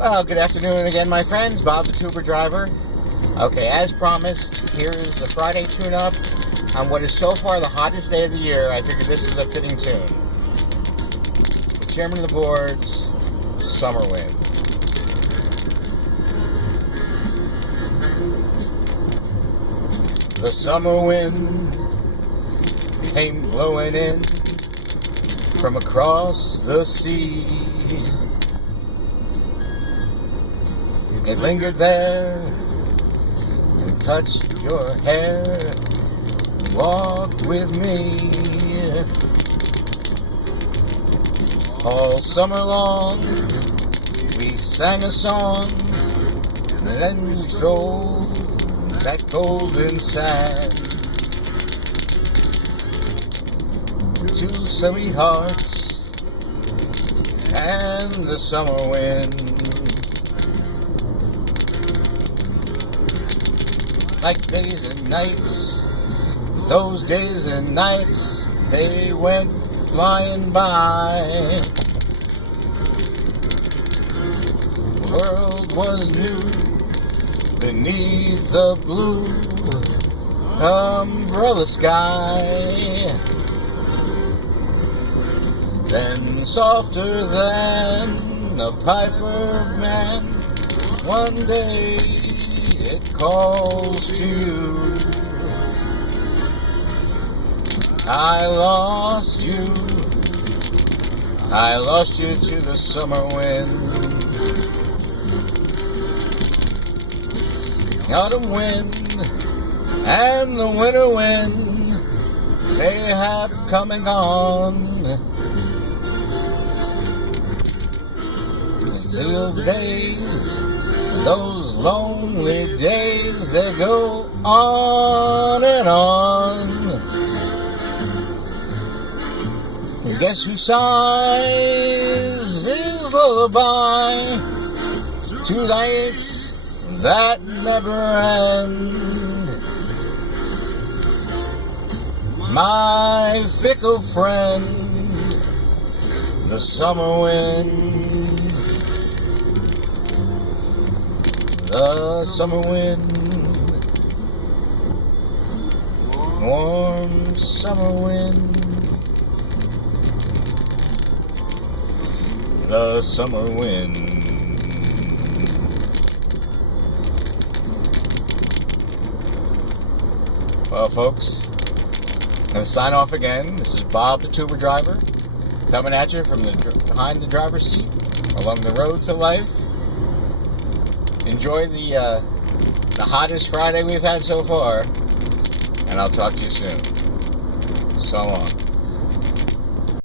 Well, good afternoon again, my friends. Bob the Tuber Driver. Okay, as promised, here's the Friday tune-up on what is so far the hottest day of the year. I figured this is a fitting tune. The Chairman of the Board's Summer Wind. The summer wind came blowing in from across the sea. It lingered there and touched your hair, walked with me. All summer long we sang a song, and then we strolled that golden sand. Two sweethearts and the summer wind. Like days and nights, those days and nights, they went flying by. The world was new beneath the blue umbrella sky. Then softer than a piper man, one day it calls to you. I lost you to the summer wind. The autumn wind and the winter wind, they have come and gone. Still the days, those lonely days, they go on and on. Guess who sighs his lullaby to nights that never end? My fickle friend, the summer wind. The summer wind, warm summer wind. The summer wind. Well, folks, I'm going to sign off again. This is Bob the Tuber Driver, coming at you from behind the driver's seat, along the road to life. Enjoy the hottest Friday we've had so far, and I'll talk to you soon. So long.